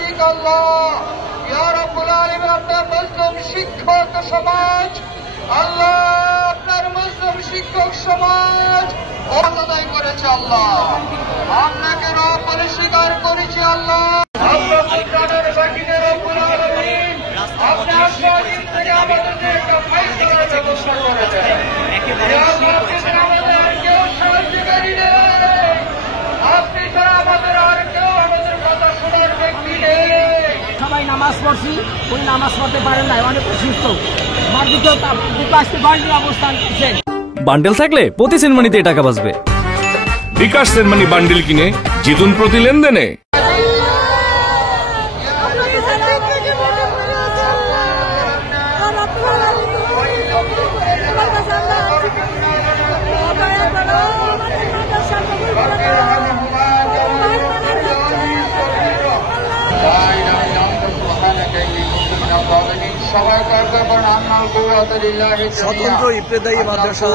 মালিক আল্লাহ, ইয়া রাব্বুল আলামিন, আপনার মুসলিম শিক্ষক সমাজ আল্লাহ, আপনার মুসলিম শিক্ষক সমাজ আদায় করেছে আল্লাহ, আপনাকে রব বলে স্বীকার করেছি আল্লাহ। সবাই নামাজ পড়ছি, উনি নামাজ পড়তে পারেন না, অনেক অসুস্থ, মারদিকেও আসতে বাড়ির অবস্থান করছেন। বান্ডেল থাকলে প্রতি সেনমানিতে টাকা বাঁচবে। বিকাশ সেনমানি বান্ডেল কিনে জিতুন প্রতি লেনদেনে। স্বতন্ত্র ইবতেদায়ী মাদ্রাসা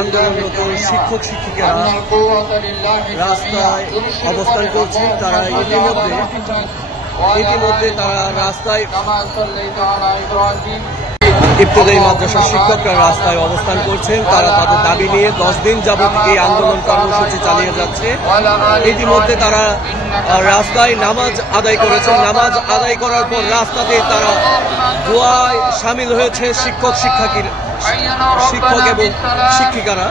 আন্দোলনরত শিক্ষক শিক্ষিকারা রাস্তায় অবস্থান করছে। তারা ইতিমধ্যে তারা রাস্তায় ইবতেদায়ী মাদ্রাসার শিক্ষকরা রাস্তায় অবস্থান করছেন। তারা তাদের দাবি নিয়ে 10 দিন যাবত এই আন্দোলন কর্মসূচি চালিয়ে যাচ্ছে। ইতিমধ্যে তারা রাস্তায় নামাজ আদায় করেছেন। নামাজ আদায় করার পর রাস্তাতে তারা দোয়ায় সামিল হয়েছে শিক্ষক এবং শিক্ষিকারা।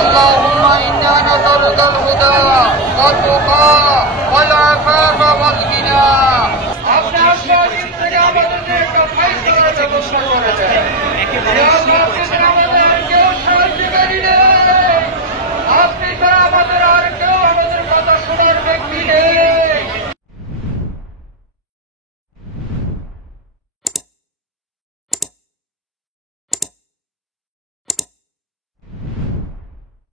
اللهم إنا نسألك الهدى والتقى